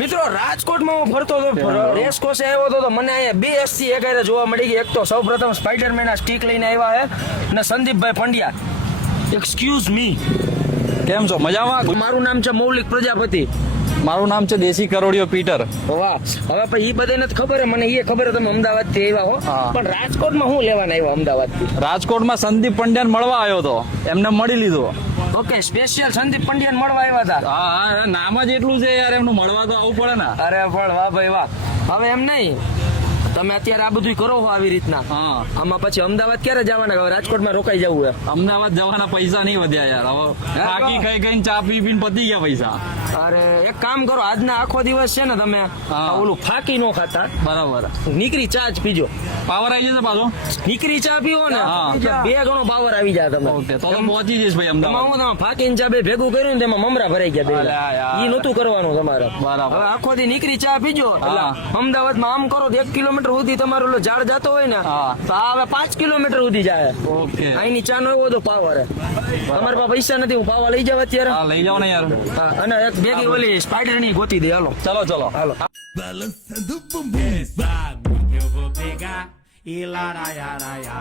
મિત્રો રાજકોટમાં હું ફરતો હતો રેસ કોર્સે આવ્યો હતો તો મને અહીંયા બે એસસી એક હારે જોવા મળી ગઈ. એક તો સૌપ્રથમ સ્પાઈડરમેન આ સ્ટીક લઈને આવ્યા છે અને સંદીપભાઈ પંડ્યા. એક્સક્યુઝ મી, કેમ છો? મજામાં? મારું નામ છે મૌલિક પ્રજાપતિ. મારું નામ છે દેશી કરોડિયો પીટર. વાહ, હવે પછી ઈ બધાને જ ખબર છે, મને એ ખબર છે તમે અમદાવાદ થી આવ્યા હો, હા. પણ રાજકોટમાં હું લેવાના આવ્યા અમદાવાદ થી? રાજકોટમાં સંદીપ પંડ્યાને મળવા આવ્યો હતો, એમને મળી લીધો. ઓકે, સ્પેશિયલ સંદીપ પંડ્યાને મળવા આવ્યા હતા. હા, નામ જ એટલું છે યાર, એમનું મળવા તો આવવું પડે ને. અરે પણ વાહ ભાઈ વાહ. હવે એમ નહીં, તમે અત્યારે આ બધું કરો છો આવી રીતના, હા, આમાં પછી અમદાવાદ ક્યારે જવાના? હવે રાજકોટમાં રોકાઈ જવું છે. અમદાવાદ જવાના પૈસા નહીં વધ્યા યાર. હવે બાકી કઈ કઈ ચા પી પીને પતી ગયા પૈસા. અરે એક કામ કરો, આજના આખો દિવસ છે ને તમે હા. આ ઓલું ફાકી નો ખાતા, બરાબર. નીકળી ચા જ પીજો. પાવર આવી જશે પાછો? નીકળી ચા પીવો ને હા. એટલે બે ગણો પાવર આવી જાય તમે. ઓકે, તો પહોંચી જઈશ ભાઈ એમાં અમદાવાદ. હું તમે ફાકી ચા બે ભેગું કર્યું ને તેમાં મમરા ભરાઈ ગયા બે. અલ્યા યાર. ઈ નહોતું કરવાનું તમારે. બરાબર. હવે આખો દી નીકળી ચા પીજો એટલે હા. અમદાવાદમાં આમ કરો તો 1 કિલોમીટર સુધી તમારો ઓલો ઝાડ જતો હોય ને, હા. તો આ હવે 5 કિલોમીટર સુધી જાય. ઓકે, અહીંની ચા નો એવો તો પાવર હે. તમારા પાસે પૈસા નથી, હું પાવા લઈ જાવ અત્યારે. હા, લઈ જાઓ ને યાર. હા, અને એક ભેગી ઓલી સ્પાઈડર ની ગોતી દે. હાલો ચલો ચલો. હાલો. Balançando o bumbum. Sabe que eu vou pegar e laraiaraiá.